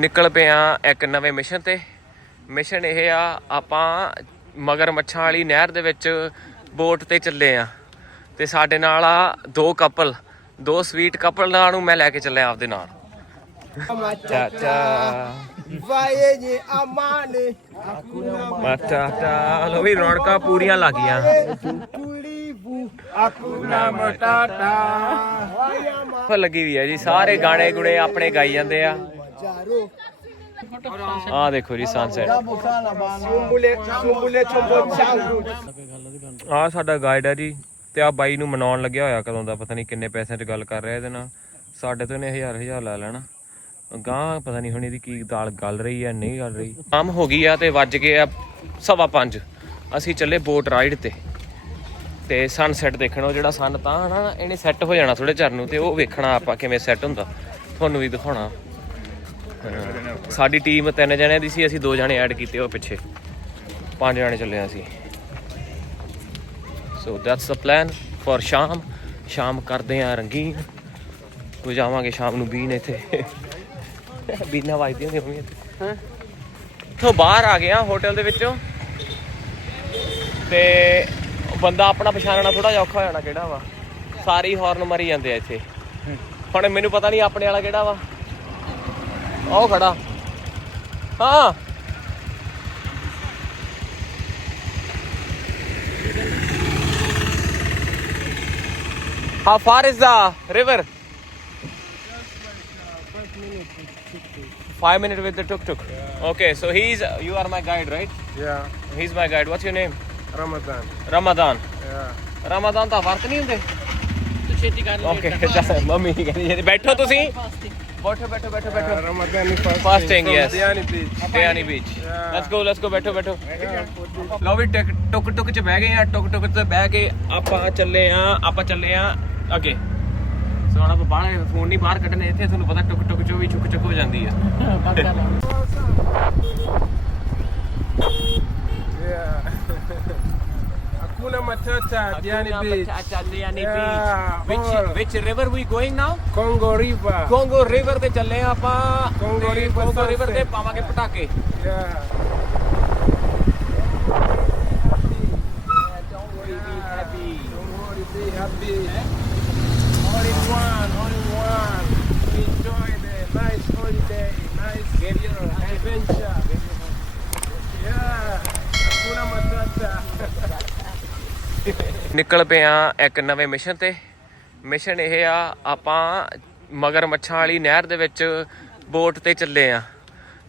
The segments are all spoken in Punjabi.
ਨਿਕਲ ਪਏ ਆ ਇੱਕ ਨਵੇਂ ਮਿਸ਼ਨ ਤੇ। ਮਿਸ਼ਨ ਇਹ ਆ ਆਪਾਂ ਮਗਰ ਮੱਛਾਂ ਵਾਲੀ ਨਹਿਰ ਦੇ ਵਿੱਚ ਬੋਟ ਤੇ ਚੱਲੇ ਆ। ਤੇ ਸਾਡੇ ਨਾਲ ਆ ਦੋ ਕਪਲ ਦੋ ਸਵੀਟ ਕਪਲ ਨਾਲ ਨੂੰ ਮੈਂ ਲੈ ਕੇ ਚੱਲਿਆ ਆਪਦੇ ਨਾਲ। ਚਾਚਾ। ਲੋ ਵੀ ਰੌਣਕਾਂ ਪੂਰੀਆਂ ਲੱਗ ਗਈਆਂ। wanyama ਫ ਲੱਗੀ ਵੀ ਆ ਜੀ ਸਾਰੇ ਗਾਣੇ ਗੁਣੇ ਆਪਣੇ ਗਾਈ ਜਾਂਦੇ ਆ। ਆ ਦੇਖੋ ਜੀ ਸਨਸੈਟ ਆ। ਸਾਡਾ ਗਾਈਡ ਹੈ ਜੀ ਤੇ ਆ ਬਾਈ ਨੂੰ ਮਨਾਉਣ ਲੱਗਿਆ ਹੋਇਆ ਕਦੋਂ ਦਾ ਪਤਾ ਨਹੀਂ ਕਿੰਨੇ ਪੈਸਿਆਂ 'ਚ ਗੱਲ ਕਰ ਰਿਹਾ ਇਹਦੇ ਨਾਲ। ਸਾਡੇ ਤੋਂ ਇਹਨੇ ਹਜ਼ਾਰ ਹਜ਼ਾਰ ਲੈ ਲੈਣਾ। ਗਾਂ ਪਤਾ ਨਹੀਂ ਹੁਣ ਇਹਦੀ ਕੀ ਦਾਲ ਗੱਲ ਰਹੀ ਹੈ ਨਹੀਂ ਗੱਲ ਰਹੀ। ਸ਼ਾਮ ਹੋ ਗਈ ਆ ਤੇ ਵੱਜ ਗਏ ਆ ਸਵਾ ਪੰਜ। ਅਸੀਂ ਚੱਲੇ ਬੋਟ ਰਾਈਡ ਤੇ। ਤੇ ਸਨਸੈਟ ਦੇਖਣ ਉਹ ਜਿਹੜਾ ਸਨ ਤਾਂ ਹਨਾ ਨਾ ਇਹਨੇ ਸੈੱਟ ਹੋ ਜਾਣਾ ਥੋੜੇ ਚਿਰ ਨੂੰ ਤੇ ਉਹ ਵੇਖਣਾ ਆਪਾਂ ਕਿਵੇਂ ਸੈੱਟ ਹੁੰਦਾ। ਤੁਹਾਨੂੰ ਵੀ ਦਿਖਾਉਣਾ। ਸਾਡੀ ਟੀਮ ਤਿੰਨ ਜਣਿਆਂ ਦੀ ਸੀ ਅਸੀਂ ਦੋ ਜਣੇ ਐਡ ਕੀਤੇ ਉਹ ਪਿੱਛੇ। ਪੰਜ ਜਣੇ ਚੱਲੇ ਆ ਅਸੀਂ। So that's the plan for ਸ਼ਾਮ। ਸ਼ਾਮ ਕਰਦੇ ਆ ਰੰਗੀਨ। ਕੋ ਜਾਵਾਂਗੇ ਸ਼ਾਮ ਨੂੰ ਬੀਨ ਇੱਥੇ। ਬੀਨਾ ਵਜਦੀ ਹੁੰਦੀ ਮੰਮੀ ਇੱਥੇ ਹਾਂ? ਤੋਂ ਬਾਹਰ ਆ ਗਏ ਆ ਹੋਟਲ ਦੇ ਵਿੱਚੋਂ। ਤੇ ਬੰਦਾ ਆਪਣਾ ਪਛਾਣਨਾ ਥੋੜਾ ਜਿਹਾ ਔਖਾ ਹੋ ਜਾਣਾ ਕਿਹੜਾ ਵਾ। ਸਾਰੀ ਹਾਰਨ ਮਾਰੀ ਜਾਂਦੇ ਆ ਇੱਥੇ। ਹੁਣ ਮੈਨੂੰ ਪਤਾ ਨਹੀਂ ਆਪਣੇ ਵਾਲਾ ਕਿਹੜਾ ਵਾ। ਉਹ ਖੜਾ ਹਾਂ How far is the river? Five minutes with the tuk tuk. Okay, so he's you are my guide, right? yeah He's my guide. What's your name? ramadan Ramadan. yeah Ramadan ਤਾਂ ਵਰਤ ਨਹੀਂ ਹੁੰਦੇ ਤੂੰ ਛੇਤੀ ਕਰ ਲੈ ਓਕੇ ਮੰਮੀ ਕਹਿੰਦੀ ਛੇਤੀ ਬੈਠੋ ਤੁਸੀਂ ਬੈਠੋ ਬੈਠੋ ਬੈਠੋ ਬੈਠੋ। ramadan is fasting Fasting, from yes. Diani beach Diani beach let's go let's go ਬੈਠੋ। ਬੈਠੋ ਲਓ ਵੀ ਟਿਕ- ਟੁਕ ਟੁਕ ਚ ਬਹਿ ਗਏ ਆ ਟੁਕ ਟੁਕ ਤੇ ਬਹਿ ਕੇ ਆਪਾਂ ਚੱਲੇ ਆ ਆਪਾਂ ਚੱਲੇ ਆ ਅੱਗੇ। ਸੋ ਹੁਣ ਆਪਾਂ ਬਾਹਰ ਫੋਨ ਨਹੀਂ ਬਾਹਰ ਕੱਢਣੇ ਇੱਥੇ ਤੁਹਾਨੂੰ ਪਤਾ ਟੁਕ ਟੁਕ ਚੋਂ ਵੀ ਚੁੱਕ ਚੁੱਕ ਹੋ ਜਾਂਦੀ ਆ। hakuna matata Diani beach Diani Yeah, Which all. which river we going now? congo river Congo river ਤੇ ਚੱਲੇ ਆ ਆਪਾਂ Congo ਤੇ river Congo river ਤੇ sunset. ਪਾਵਾਂਗੇ ਪਟਾਕੇ yeah Don't worry, be happy. Don't worry, be happy. All in one, all in one. Enjoy the nice holiday, nice adventure. Yeah, Hakuna Matata. ਨਿਕਲ ਪਏ ਆ ਇੱਕ ਨਵੇਂ ਮਿਸ਼ਨ ਤੇ। ਮਿਸ਼ਨ ਇਹ ਆ, ਆਪਾਂ ਮਗਰ ਮੱਛਾਂ ਵਾਲੀ ਨਹਿਰ ਦੇ ਵਿੱਚ ਬੋਟ ਤੇ ਚੱਲੇ ਆ।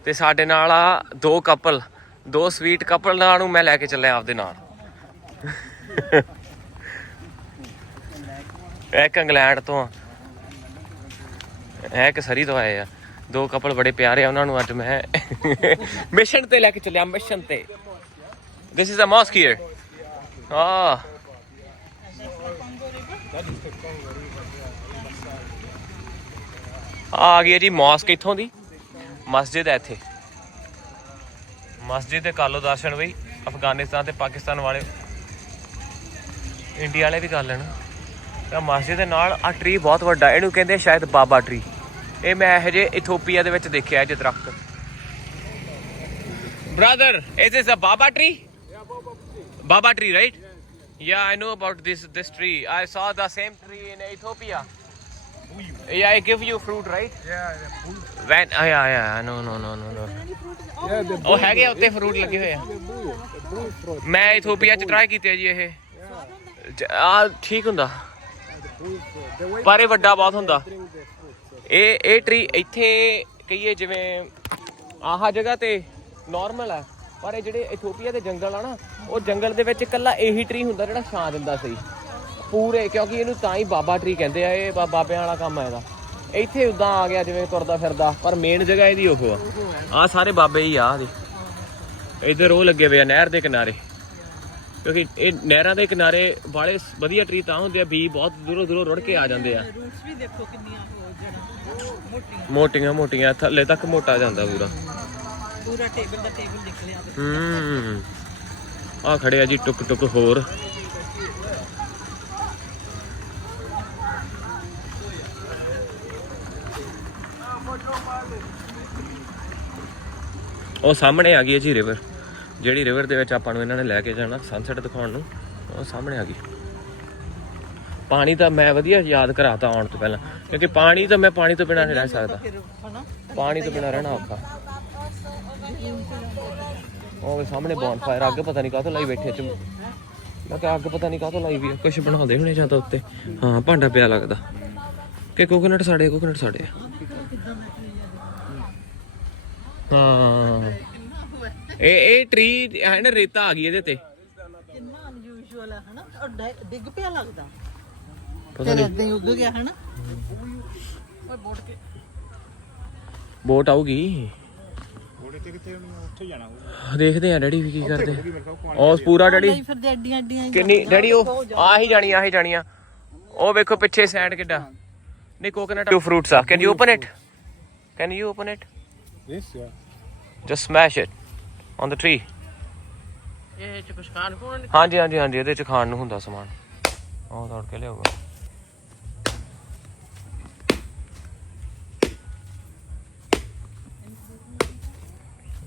ਤੇ ਸਾਡੇ ਨਾਲ ਆ ਦੋ ਕਪਲ ਦੋ ਸਵੀਟ ਕਪਲ ਨਾਲ ਨੂੰ ਮੈਂ ਲੈ ਕੇ ਚੱਲਿਆ ਆਪਦੇ ਨਾਲ। ਇੱਕ ਇੰਗਲੈਂਡ ਤੋਂ ਆ। ਇਹ ਇੱਕ ਸਰੀ ਤੋਂ ਆਏ ਆ। ਦੋ ਕਪਲ ਬੜੇ ਪਿਆਰੇ ਆ ਉਹਨਾਂ ਨੂੰ ਅੱਜ ਮੈਂ ਮਿਸ਼ਨ ਤੇ ਲੈ ਕੇ ਚੱਲਿਆ, ਮਿਸ਼ਨ ਤੇ। This is a mosque here ਆ ਆ ਗਈ ਹੈ ਜੀ ਮੌਸਕ ਇੱਥੋਂ ਦੀ ਮਸਜਿਦ ਹੈ ਇੱਥੇ ਮਸਜਿਦ ਦੇ ਕਾਲੋ ਦਰਸ਼ਨ ਬਈ ਅਫਗਾਨਿਸਤਾਨ ਤੇ ਪਾਕਿਸਤਾਨ ਵਾਲੇ ਇੰਡੀਆ ਵਾਲੇ ਵੀ ਕਰ ਲੈਣ ਤਾਂ ਮਸਜਿਦ ਦੇ ਨਾਲ ਆ ਟਰੀ ਬਹੁਤ ਵੱਡਾ ਇਹਨੂੰ ਕਹਿੰਦੇ ਸ਼ਾਇਦ ਬਾਬਾ ਟਰੀ ਇਹ ਮੈਂ ਇਹ ਜੇ ਇਥੋਪੀਆ ਦੇ ਵਿੱਚ ਦੇਖਿਆ ਜੇ ਦਰਖਤ Brother, is this a Baba tree? Baba tree, right? Yeah, I know about this this tree. I saw the same tree in Ethiopia. Yeah, I give you fruit, right? Yeah, the bull. When? Oh, yeah, yeah. No, no, no, no, no. Yeah, the ਉਹ ਹੈਗੇ ਆ ਉੱਤੇ ਫਰੂਟ ਲੱਗੇ ਹੋਏ ਆ bull, the bull fruit. ਮੈਂ ਇਥੋਪੀਆ ਚ ਟਰਾਈ ਕੀਤੇ ਆ ਜੀ ਇਹ ਆ ਠੀਕ ਹੁੰਦਾ Bull fruit. The way ਪਰ ਇਹ ਵੱਡਾ ਬਹੁਤ ਹੁੰਦਾ bring the fruit. So, ਇਹ ਇਹ ਟਰੀ ਇੱਥੇ ਕਹੀਏ ਜਿਵੇਂ ਆਹ ਜਗ੍ਹਾ ਤੇ ਨਾਰਮਲ ਆ ਪਰ ਇਹ ਜਿਹੜੇ ਇਥੋਪੀਆ ਦੇ ਜੰਗਲ ਆ ਨਾ ਉਹ ਜੰਗਲ ਦੇ ਵਿੱਚ ਇਕੱਲਾ ਇਹੀ ਟਰੀ ਹੁੰਦਾ ਜਿਹੜਾ ਛਾਂ ਦਿੰਦਾ ਸੀ ਪੂਰੇ ਕਿਉਂਕਿ ਇਹਨੂੰ ਤਾਂ ਹੀ ਬਾਬਾ ਟਰੀ ਕਹਿੰਦੇ ਆ ਇਹ ਬਾ- ਬਾਬਿਆਂ ਵਾਲਾ ਕੰਮ ਆ ਇਹਦਾ। ਇੱਥੇ ਉਦਾਂ ਆ ਗਿਆ ਜਿਵੇਂ ਤੁਰਦਾ ਫਿਰਦਾ ਪਰ ਮੇਨ ਜਗ੍ਹਾ ਇਹਦੀ ਉਹ ਆ। ਆ ਸਾਰੇ ਬਾਬੇ ਹੀ ਆ ਦੇ ਇਧਰ ਉਹ ਲੱਗੇ ਹੋਏ ਆ ਨਹਿਰ ਦੇ ਕਿਨਾਰੇ। ਕਿਉਂਕਿ ਇਹ ਨਹਿਰਾਂ ਦੇ ਕਿਨਾਰੇ ਵਾਲੇ ਵਧੀਆ ਟਰੀ ਤਾਂ ਹੁੰਦੇ ਆ ਵੀ ਬਹੁਤ ਦੂਰੋਂ ਦੂਰੋਂ ਰੁੜ ਕੇ ਆ ਜਾਂਦੇ ਆ। ਰੂਟਸ ਵੀ ਦੇਖੋ ਕਿੰਨੀਆਂ ਹੋ ਜਿਹੜਾ ਮੋਟੀਆਂ ਮੋਟੀਆਂ ਮੋਟੀਆਂ ਥੱਲੇ ਤੱਕ ਮੋਟਾ ਜਾਂਦਾ ਪੂਰਾ। ਪੂਰਾ ਟੇਬਲ ਦਾ ਟੇਬਲ ਨਿਕਲਿਆ। ਹੂੰ। ਆ ਖੜੇ ਆ ਜੀ ਟੁਕ ਟੁਕ ਹੋਰ। ਉਹ ਸਾਹਮਣੇ ਆ ਗਈ ਹੈ ਜੀ ਰਿਵਰ ਜਿਹੜੀ ਰਿਵਰ ਦੇ ਵਿੱਚ ਆਪਾਂ ਨੂੰ ਇਹਨਾਂ ਨੇ ਲੈ ਕੇ ਜਾਣਾ ਸਨਸੈਟ ਦਿਖਾਉਣ ਨੂੰ, ਉਹ ਸਾਹਮਣੇ ਆ ਗਈ। ਪਾਣੀ ਤਾਂ ਮੈਂ ਵਧੀਆ ਯਾਦ ਕਰਾਤਾ ਆਉਣ ਤੋਂ ਪਹਿਲਾਂ, ਕਿਉਂਕਿ ਪਾਣੀ ਤਾਂ ਮੈਂ ਪਾਣੀ ਤੋਂ ਬਿਨਾਂ ਨਹੀਂ ਰਹਿ ਸਕਦਾ। ਪਾਣੀ ਤੋਂ ਬਿਨਾਂ ਰਹਿਣਾ ਔਖਾ। ਉਹ ਵੇ ਸਾਹਮਣੇ ਬੌਨਫਾਇਰ ਅੱਗ ਪਤਾ ਨਹੀਂ ਕਾਹਤੋਂ ਲਾਈ ਬੈਠੇ ਚ ਮੈਂ ਕਿਹਾ ਅੱਗ ਪਤਾ ਨਹੀਂ ਕਾਹਤੋਂ ਲਾਈ ਵੀ ਆ ਕੁਝ ਬਣਾਉਂਦੇ ਹੋਣੇ ਜਾਂ ਤਾਂ ਉੱਤੇ? ਹਾਂ, ਭਾਂਡਾ ਪਿਆ ਲੱਗਦਾ। ਕਿ ਕੋਕੋਨਟ ਸਾਡੇ ਕੋਕੋਨਟ ਸਾਡੇ ਆ। ਹਾਂ। ਇਹ ਇਹ ਟਰੀ ਹੈ ਨਾ ਰੇਤਾ ਆ ਗਈ ਇਹਦੇ ਤੇ। ਕਿੰਨਾ ਅਨਯੂਜੂਅਲ ਹੈ ਹਨਾ? ਔਰ ਡਿ- ਡਿੱਗ ਪਿਆ ਲੱਗਦਾ। ਪਤਾ ਫਿਰ ਨਹੀਂ। ਏਦਾਂ ਹੀ ਉੱਗ ਗਿਆ ਹਨਾ? ਓਏ ਬੋਟ ਕੇ ਬੋਟ ਆਊਗੀ। ਉਹਦੇ ਤੇ ਕਿਤੇ ਉੱਥੇ ਜਾਣਾ ਦੇਖਦੇ ਆ ਡੈਡੀ ਵੀ ਕੀ ਕਰਦੇ। ਉਹ ਪੂਰਾ ਡੈਡੀ ਹੀ ਕਿੰਨੀ ਡੈਡੀ ਉਹ ਆਹੀ ਜਾਣੀ ਆਹੀ ਜਾਣੀਆਂ। ਉਹ ਵੇਖੋ ਪਿੱਛੇ ਸੈਂਡ ਕਿੱਡਾ। ਨਹੀਂ ਕੋਕੋਨਟ ਟੂ ਫਰੂਟਸ ਆ। Can you open it can you open it this yeah just smash it on the tree ਇਹ ਚ ਕੁਛ ਖਾਣ ਕੋਣ ਹਾਂਜੀ ਹਾਂਜੀ ਹਾਂਜੀ ਇਹਦੇ ਚ ਖਾਣ ਨੂੰ ਹੁੰਦਾ ਸਮਾਨ। ਉਹ ਤੋੜ ਕੇ ਲਿਆਊਗਾ।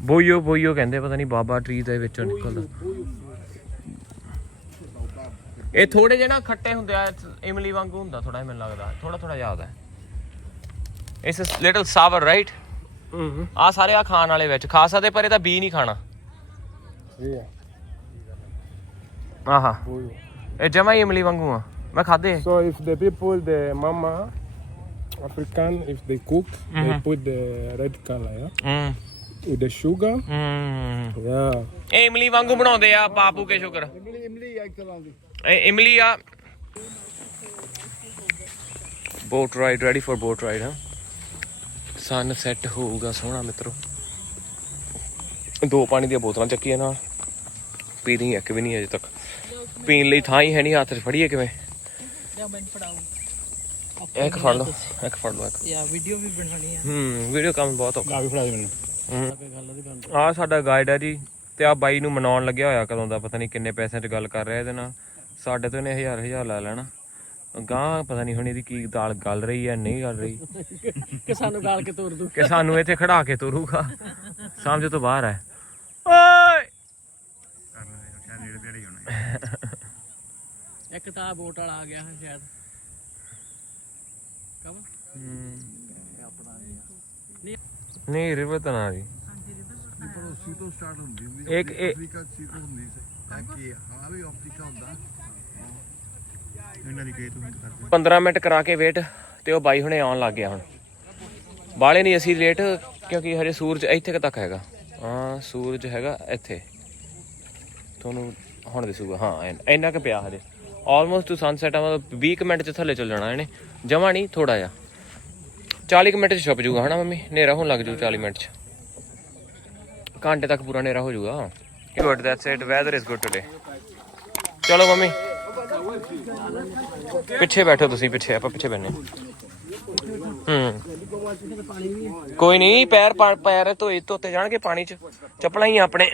ਬੋਈਓ ਬੋਈਓ ਕਹਿੰਦੇ ਪਤਾ ਨਹੀਂ ਬਾਬਾ ਟਰੀ ਦੇ ਵਿੱਚੋਂ ਨਿਕਲਦਾ। ਇਹ ਥੋੜੇ ਜਿਹੇ ਨਾ ਖੱਟੇ ਹੁੰਦੇ ਆ ਇਮਲੀ ਵਾਂਗੂ ਹੁੰਦਾ ਥੋੜਾ ਮੈਨੂੰ ਲੱਗਦਾ। ਥੋੜਾ ਥੋੜਾ ਯਾਦ ਹੈ ਇਸ ਲਿਟਲ ਸਾਵਰ ਰਾਈਟ ਹੂੰ ਆ ਸਾਰੇ ਆ ਖਾਣ ਵਾਲੇ ਵਿੱਚ। ਖਾ ਸਕਦੇ ਪਰ ਇਹਦਾ ਬੀ ਨਹੀਂ ਖਾਣਾ। ਯਾ ਆਹਾ। ਇਹ ਜਮਾ ਇਮਲੀ ਵਾਂਗੂ ਆ। ਮੈਂ ਖਾਦੇ So if the people, the mama, African, if they cook, they put the red color, yeah, ਹੂੰ। With the sugar. ਹੂੰ। Yeah. ਇਹ ਇਮਲੀ ਵਾਂਗੂ ਬਣਾਉਂਦੇ ਆ ਬਾਪੂ ਕੇ ਸ਼ੁਕਰ। ਇਹ ਇਮਲੀ ਆ। Boat ride ready for boat ride ਹਾਂ। ਸਨ ਸੈੱਟ ਹੋਊਗਾ ਸੋਹਣਾ ਮਿੱਤਰੋ। ਦੋ ਪਾਣੀ ਦੀਆਂ ਬੋਤਲਾਂ ਚੱਕੀਆਂ ਨਾਲ। ਪੀ ਨਹੀਂ ਇੱਕ ਵੀ ਨਹੀਂ ਅਜੇ ਤੱਕ। ਪੀਣ ਲਈ ਥਾਂ ਹੀ ਹੈ ਨਹੀਂ ਹੱਥ 'ਚ ਫੜੀਏ ਕਿਵੇਂ? ਜਾਂ ਮੈਨੂੰ ਪੜਾਓ ਇੱਕ ਫੜ ਲਓ ਇੱਕ ਫੜ ਲਓ ਇੱਕ। ਯਾ ਵੀਡੀਓ ਵੀ ਬਣਾਣੀ ਹੈ ਹੂੰ ਵੀਡੀਓ ਕੰਮ ਬਹੁਤ ਔਖਾ। ਵੀ ਫੜਾ ਦੇ ਮੈਨੂੰ। ਆ ਸਾਡਾ ਗਾਈਡ ਹੈ ਜੀ ਤੇ ਆ ਬਾਈ ਨੂੰ ਮਨਾਉਣ ਲੱਗਿਆ ਹੋਇਆ ਕਦੋਂ ਦਾ ਪਤਾ ਨਹੀਂ ਕਿੰਨੇ ਪੈਸਿਆਂ 'ਚ ਗੱਲ ਕਰ ਰਿਹਾ ਇਹਦੇ ਨਾਲ। ਸਾਡੇ ਤੋਂ ਇਹਨੇ ਹਜ਼ਾਰ ਹਜ਼ਾਰ ਲੈ ਲੈਣਾ। ਗਾਂ ਪਤਾ ਨਹੀਂ ਹੁਣ ਇਹਦੀ ਕੀ ਦਾਲ ਗਲ ਰਹੀ ਹੈ ਨਹੀਂ ਗਲ ਰਹੀ। ਕਿ ਸਾਨੂੰ ਗਾਲ ਕੇ ਤੋੜ ਦੂ। ਕਿ ਸਾਨੂੰ ਇੱਥੇ ਖੜਾ ਕੇ ਤੁਰੂਗਾ। ਸਮਝ ਤੋਂ ਬਾਹਰ ਹੈ ਓਏ! ਇੱਕ ਤਾਂ ਬੋਟ ਵਾਲਾ ਆ ਗਿਆ ਹੈ ਸ਼ਾਇਦ। ਕਬ ਨਹੀਂ ਰਿਵਰ ਤਾਂ ਨਾ ਜੀ ਪਰ ਉਹ ਸੀਟੋਂ ਸਟਾਰਟ ਹੁੰਦੀ ਹੁੰਦੀ ਇੱਕ ਇਹ ਅਫਰੀਕਾ ਚ ਸੀਟੋਂ ਹੁੰਦੀ ਸੀ। ਤਾਂ ਕਿ ਹਾਂ ਵੀ ਅਫਰੀਕਾ ਹੁੰਦਾ। ਇਹਨਾਂ ਦੀ ਗਏ ਤੁਸੀਂ ਕਰਦੇ 15 ਮਿੰਟ ਕਰਾ ਕੇ ਵੇਟ ਤੇ ਉਹ ਬਾਈ ਹੁਣੇ ਆਉਣ ਲੱਗ ਗਿਆ ਹੁਣ। ਬਾਲੇ ਨਹੀਂ ਅਸੀਂ ਲੇਟ ਕਿਉਂਕਿ ਹਜੇ ਸੂਰਜ ਇੱਥੇ ਤੱਕ ਹੈਗਾ। ਹਾਂ, ਸੂਰਜ ਹੈਗਾ ਇੱਥੇ। ਤੁਹਾਨੂੰ ਹੁਣ ਦਿਸੂਗਾ। ਹਾਂ ਇੰਨਾ ਕੁ ਪਿਆ ਹਜੇ। ਆਲਮੋਸਟ ਟੂ ਸਨਸੈਟ ਆ, ਮਤਲਬ 20 ਕੁ ਮਿੰਟ ਚ ਥੱਲੇ ਚੱਲ ਜਾਣਾ ਇਹਨੇ। ਜਮਾ ਨਹੀਂ ਥੋੜਾ ਜਿਹਾ। 40 ਕੁ ਮਿੰਟ ਚ ਛੁਪ ਜੂਗਾ ਹਨਾ ਮੰਮੀ? ਹਨੇਰਾ ਹੋਣ ਲੱਗ ਜੂ 40 ਮਿੰਟ ਚ। ਘੰਟੇ ਤੱਕ ਪੂਰਾ ਹਨੇਰਾ ਹੋ ਜੂਗਾ good that's it weather is good today ਚਲੋ ਮੰਮੀ ਪਿੱਛੇ ਬੈਠੋ ਤੁਸੀਂ ਪਿੱਛੇ ਆਪਾਂ ਪਿੱਛੇ ਬੈਠਨੇ ਹੂੰ। ਕੋਈ ਨਹੀਂ ਪੈਰ ਪੈਰ ਧੋਏ ਧੋਤੇ ਜਾਣਗੇ ਪਾਣੀ ਚ। ਚੱਪਲਾਂ ਹੀ ਆਪਣੇ।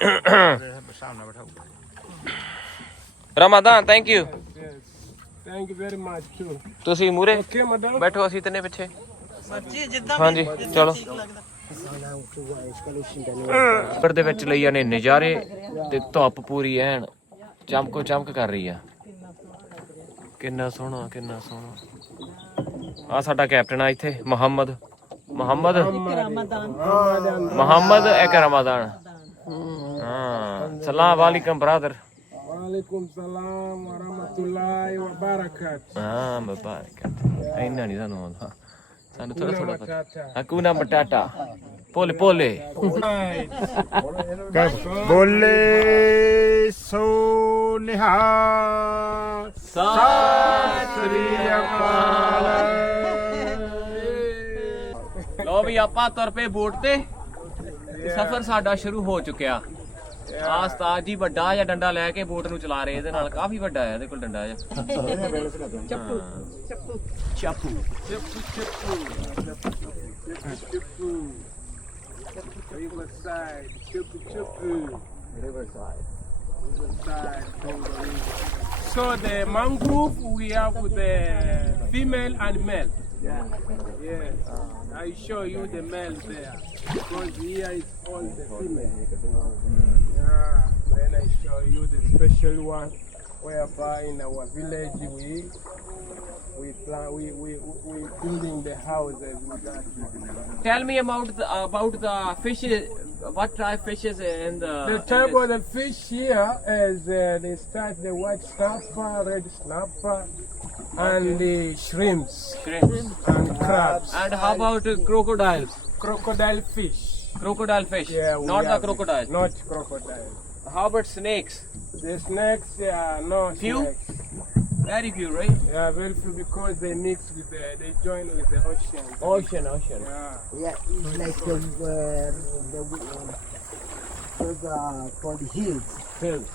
Ramadan thank you. ਤੁਸੀਂ ਮੂਰੇ. ਬੈਠੋ ਅਸੀਂ ਤਿੰਨੇ ਪਿੱਛੇ। ਮਰਜ਼ੀ ਜਿੱਦਾਂ ਹਾਂਜੀ ਚਲੋ। ਪਰ ਦੇ ਵਿੱਚ ਲਈ ਨੇ ਨਜ਼ਾਰੇ ਤੇ ਧੁੱਪ ਪੂਰੀ ਐਨ ਚਮਕੋ ਚਮਕ ਕਰ ਰਹੀ ਆ। ਕਿੰਨਾ ਸੋਹਣਾ ਕਿੰਨਾ ਸੋਹਣਾ। ਆ ਸਾਡਾ ਕੈਪਟਨ ਆ ਇੱਥੇ ਮੁਹੰਮਦ। ਮੁਹੰਮਦ? ਮੁਹੰਮਦ ਇੱਕ ਰਮਾਦਾਨ। ਹਾਂ ਸਲਾਮ ਵਾਲੇਕਮ brother. wa rahmatullahi wa barakatuh. ਹਾਂ ਮੁਬਾਰਕ ਇੰਨਾ ਨਹੀਂ ਸਾਨੂੰ ਆਉਂਦਾ। ਸਾਨੂੰ ਥੋੜਾ ਥੋੜਾ ਪਤਾ. ਹਕੂਨਾ ਮਟਾਟਾ ਪੋਲੇ ਪੋਲੇ ਬੋਲੇ ਸੋ ਨਿਹਾਲ ਸ੍ਰੀ ਅਕਾਲ। ਲੋ ਵੀ ਆਪਾਂ ਤੁਰ ਪਏ ਬੋਟ ਤੇ। ਤੇ ਸਫ਼ਰ ਸਾਡਾ ਸ਼ੁਰੂ ਹੋ ਚੁੱਕਿਆ। ਆ ਉਸਤਾਦ ਜੀ ਵੱਡਾ ਜਿਹਾ ਡੰਡਾ ਲੈ ਕੇ ਬੋਟ ਨੂੰ ਚਲਾ ਰਹੇ ਇਹਦੇ ਨਾਲ ਕਾਫੀ ਵੱਡਾ ਹੈ ਇਹਦੇ ਕੋਲ ਡੰਡਾ ਜਿਹਾ। ਚੱਪੂ ਚੱਪੂ। ਚੱਪੂ। Riverside, chupu chupu. Riverside. Riverside. So the mangrove we have with the female and male. Yeah. Yes. I show you the male there. Because here is all the female. Yeah. Then I show you the special one whereby in our village we we plan we we we building the houses with that. Tell me about the, about the fishes. What type of fishes in the? The type of the fish here is uh, they start the white snapper, red snapper, and the shrimps shrimps. and crabs. And how about crocodiles? crocodile fish. Crocodile fish. Yeah, we not the have- crocodile. Not crocodile. How about snakes? The snakes, yeah, no Few? snakes. Very few, right? Yeah, very few because they mix with the, they join with the ocean. Ocean, ocean. Yeah. Yeah, it's like the, uh, the uh, those are called hills. Hills.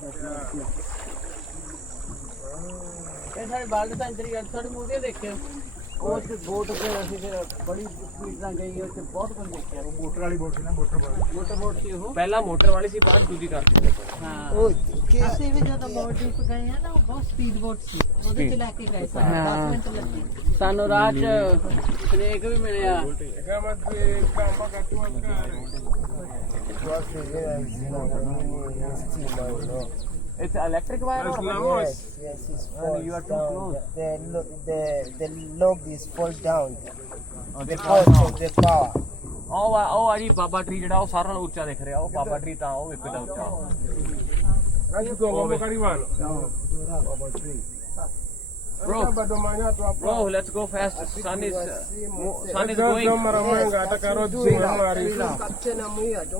That's what, yeah. ਇਹ ਸਾਡੇ ਬਾਲ ਤਾਂ ਇੰਤਰੀ ਗੱਲ ਸਾਡੇ ਮੂਹਰੇ ਦੇਖਿਓ ਉਹ ਤੇ ਬੋਟ ਤੇ ਅਸੀਂ ਫਿਰ ਬੜੀ ਸਪੀਡ ਨਾਲ ਗਏ ਉੱਥੇ ਬਹੁਤ ਕੁਝ ਦੇਖਿਆ। ਉਹ ਮੋਟਰ ਵਾਲੀ ਬੋਟ ਸੀ ਨਾ ਮੋਟਰ ਵਾਲੀ। ਮੋਟਰ ਬੋਟ ਸੀ ਉਹ। ਪਹਿਲਾਂ ਮੋਟਰ ਵਾਲੀ ਸੀ ਬਾਅਦ ਦੂਜੀ ਕਰ ਦਿੱਤੀ ਹਾਂ। ਉਹ ਕਿ ਅਸੀਂ ਵੀ ਜਦੋਂ ਬੋਟ ਡਿਪ ਗਏ ਆ ਨਾ ਉਹ ਬਹੁਤ ਸਪੀਡ ਬੋਟ ਸੀ। ਉਹਦੇ ਤੇ ਲੈ ਕੇ ਗਏ ਸਾਨੂੰ 10 ਮਿੰਟ ਲੱਗੇ। ਸਾਨੂੰ ਰਾਹ 'ਚ ਸਨੇਕ ਵੀ ਮਿਲਿਆ। Kama the kamba katua kare. It's electric wire That's or Laos. Yes, it's fall you are too close. The, lo- the, the log is fall down. Because of the power. ਉਹ ਆ ਉਹ ਆ ਜੀ ਬਾਬਾ ਟਰੀ ਜਿਹੜਾ ਉਹ ਸਾਰਾ ਨਾਲੋਂ ਉੱਚਾ ਦਿਖ ਰਿਹਾ ਉਹ ਬਾਬਾ ਟਰੀ ਤਾਂ ਉਹ ਇੱਕ ਦਾ ਉੱਚਾ Kaji ko ngombe karibano. Bro. Bado manya tu hapo. Bro, let's go fast. Sun is uh, sun is going. mara mwenga ataka road zima mari.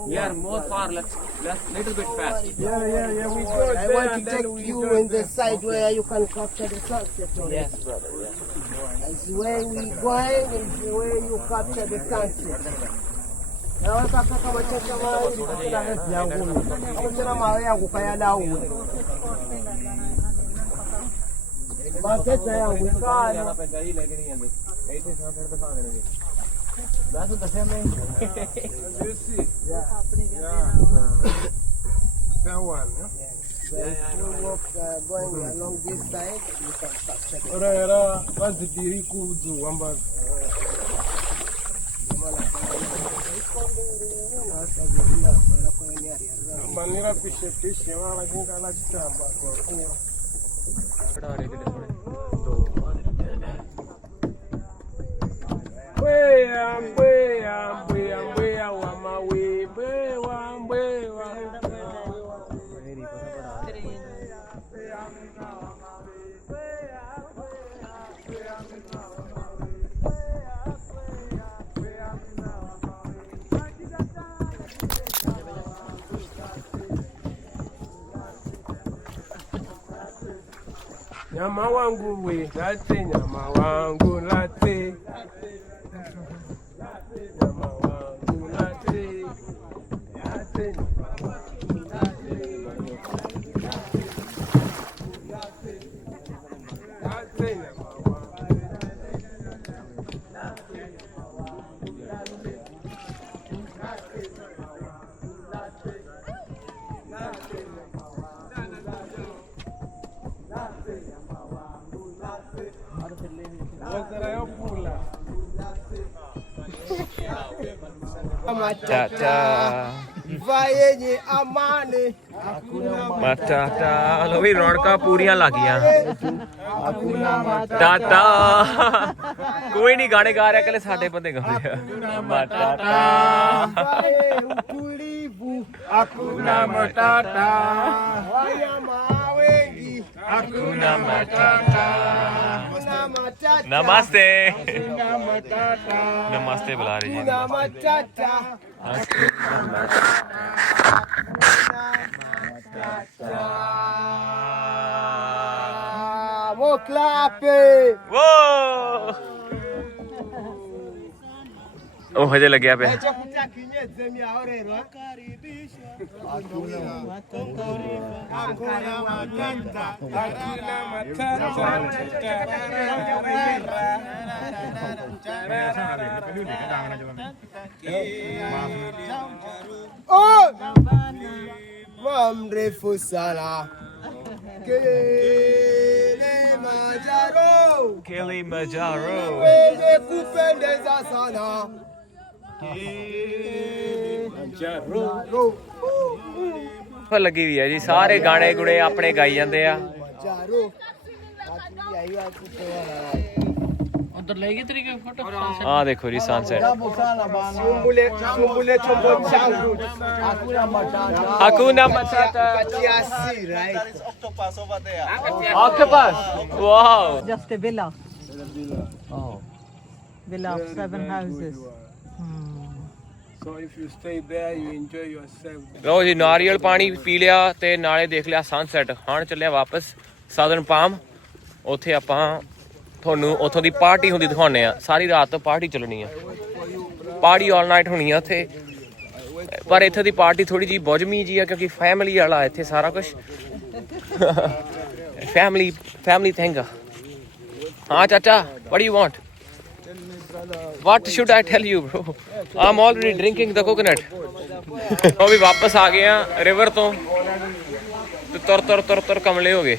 We are more far. Let's let's little bit fast. Yeah, yeah, yeah. We go I want to take you in the side where you can capture the sunset. Yes, brother. Yes. It's where we going is where you capture the sunset. Naweza kaka machacha mahali kuna resi yangu. Au tena mawe yangu kaya lau. Maketa yangu ਜਾਣਾ kana. ਪੈਂਦਾ ਜੀ ਲੈ ਕੇ ਨਹੀਂ ਜਾਂਦੇ ਇੱਥੇ ਸਾਹਮਣੇ ਦਿਖਾ ਦੇਣਗੇ ਮੈਂ ਤੁਹਾਨੂੰ ਦੱਸਿਆ ਮੈਂ You see? Yeah. That one, yeah? So if you walk uh, going along this side, you can capture the Ora era bazidiri kuzu wamba. Manira pishe pishe wala jinga la chamba kwa kuwa. Mbweya, mbweya, mbweya wa mawe, mbwewa, mbwewa. Nyama wangu we. Pula. ਚਾਚਾ yenye amani. ਮਟਾਟਾ ਲੋ ਵੀ ਰੌਣਕਾਂ ਪੂਰੀਆਂ ਲੱਗ ਗਈਆਂ matata. ਟਾਟਾ ਕੋਈ ਨਹੀਂ ਗਾਣੇ ਗਾ ਰਿਹਾ ਕੱਲੇ ਸਾਡੇ ਬੰਦੇ ਗਾ ਰਹੇ ਆ ਮਟਾਟਾ Vae utulivu. Hakuna matata. Wanyama wengi. hakuna matata ਨਮਸਤੇ. ਨਮਸਤੇ ਬੁਲਾ ਰਹੀ ਜੀ Hakuna matata. Ah, Moklape. ਵੋ ਉਹ ਹਜੇ ਲੱਗਿਆ ਪਿਆ. Oh! Mrefu sana. Kilimanjaro. Kilimanjaro. Wenye kupendeza sana. ਫ ਲੱਗੀ ਵੀ ਹੈ ਜੀ ਸਾਰੇ ਗਾਣੇ ਗੁਣੇ ਆਪਣੇ ਗਾਈ ਜਾਂਦੇ ਆ. ਉਧਰ ਲੈ ਗਏ ਤੇਰੀ ਫੋਟੋ ਆਹ ਦੇਖੋ ਜੀ sunset Sumbule sumbule chombo changu. Hakuna matata. Hakuna Matata. Kati ya si, right? Octopus. Wow. Just a villa. Oh. Villa of seven houses. So if you stay there, you enjoy yourself. ਲਓ ਜੀ ਨਾਰੀਅਲ ਪਾਣੀ ਪੀ ਲਿਆ ਤੇ ਨਾਲੇ ਦੇਖ ਲਿਆ ਸਨਸੈਟ ਹੁਣ ਚੱਲਿਆ ਵਾਪਸ ਸਾਧਨ ਪਾਮ ਉੱਥੇ ਆਪਾਂ ਤੁਹਾਨੂੰ ਉੱਥੋਂ ਦੀ ਪਾਰਟੀ ਹੁੰਦੀ ਦਿਖਾਉਣੇ ਆ ਸਾਰੀ ਰਾਤ ਪਾਰਟੀ ਚੱਲਣੀ ਆ। ਪਾਰਟੀ ਆਲ ਨਾਈਟ ਹੋਣੀ ਆ ਉੱਥੇ। ਪਰ ਇੱਥੇ ਦੀ ਪਾਰਟੀ ਥੋੜੀ ਜੀ ਬੁਝਮੀ ਜੀ ਆ ਕਿਉਂਕਿ ਫੈਮਿਲੀ ਵਾਲਾ ਇੱਥੇ ਸਾਰਾ ਕੁਝ ਫੈਮਿਲੀ ਫੈਮਿਲੀ ਥਿੰਗ ਹਾਂ ਚਾਚਾ what you want what should i tell you bro i'm already drinking the coconut ਉਹ ਵੀ ਵਾਪਸ ਆ ਗਏ ਆ ਰਿਵਰ ਤੋਂ ਤੇ ਤੁਰ ਤੁਰ ਤੁਰ ਤੁਰ ਕਮਲੇ ਹੋ ਗਏ